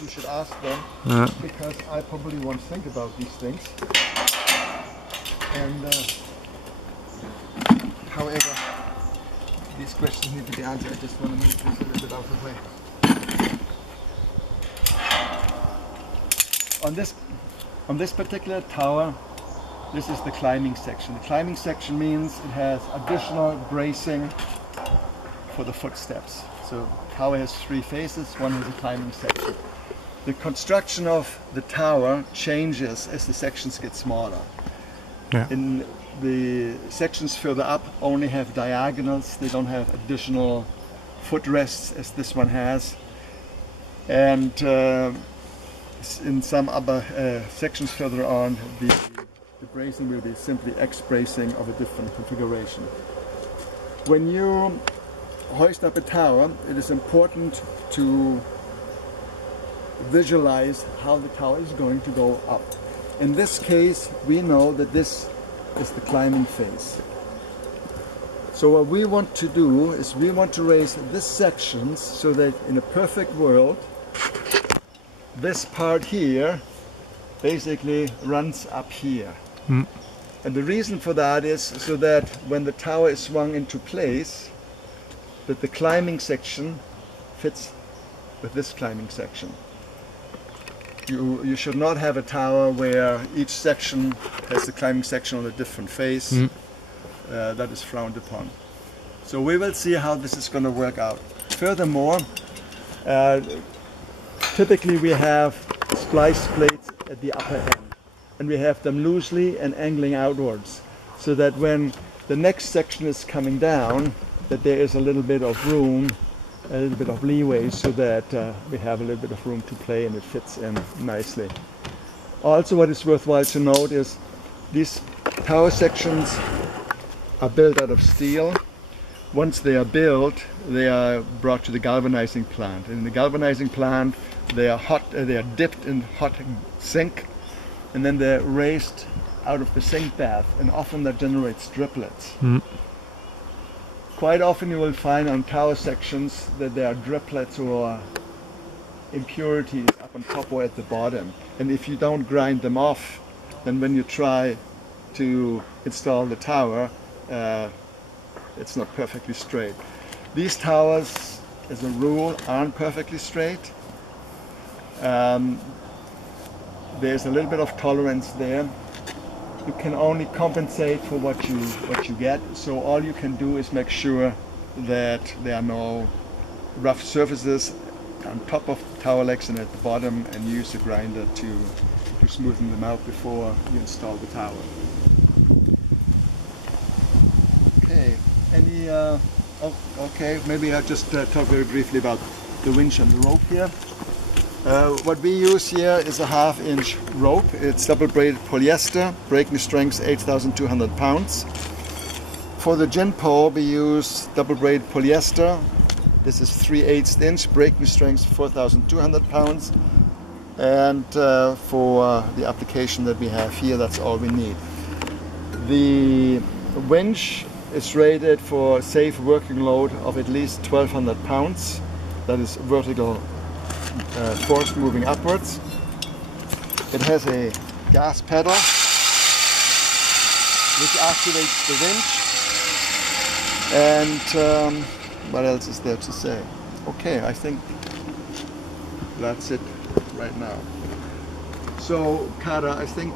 you should ask them, because I probably won't think about these things. And however, these questions need to be answered. I just want to move this a little bit out of the way. On this particular tower, this is the climbing section. The climbing section means it has additional bracing for the footsteps. So the tower has 3 faces, one has a climbing section. The construction of the tower changes as the sections get smaller. Yeah. In the sections further up only have diagonals, they don't have additional footrests as this one has. And in some other sections further on, the bracing will be simply X-bracing of a different configuration. When you hoist up a tower, it is important to visualize how the tower is going to go up. In this case, we know that this is the climbing phase. So what we want to do is we want to raise this sections so that in a perfect world, this part here basically runs up here. And the reason for that is so that when the tower is swung into place, that the climbing section fits with this climbing section. You should not have a tower where each section has the climbing section on a different face. That is frowned upon. So we will see how this is going to work out. Furthermore, typically we have splice plates at the upper end, and we have them loosely and angling outwards, so that when the next section is coming down, that there is a little bit of room, a little bit of leeway, so that we have a little bit of room to play and it fits in nicely. Also, what is worthwhile to note is these tower sections are built out of steel. Once they are built, they are brought to the galvanizing plant. In the galvanizing plant, they are dipped in hot zinc, and then they're raised out of the zinc bath, and often that generates driplets. Quite often you will find on tower sections that there are driplets or impurities up on top or at the bottom. And if you don't grind them off, then when you try to install the tower, it's not perfectly straight. These towers, as a rule, aren't perfectly straight. There's a little bit of tolerance there. You can only compensate for what you get. So all you can do is make sure that there are no rough surfaces on top of the tower legs and at the bottom, and use a grinder to smoothen them out before you install the tower. Okay. Okay. Maybe I'll just talk very briefly about the winch and the rope here. What we use here is a 1/2 inch rope. It's double braided polyester, breaking strength 8,200 pounds. For the gin pole we use double braided polyester. This is 3/8 inch, breaking strength 4,200 pounds. And for the application that we have here, that's all we need. The winch is rated for a safe working load of at least 1,200 pounds. That is vertical force moving upwards. It has a gas pedal which activates the winch, and what else is there to say? Okay, I think that's it right now. So Kara, I think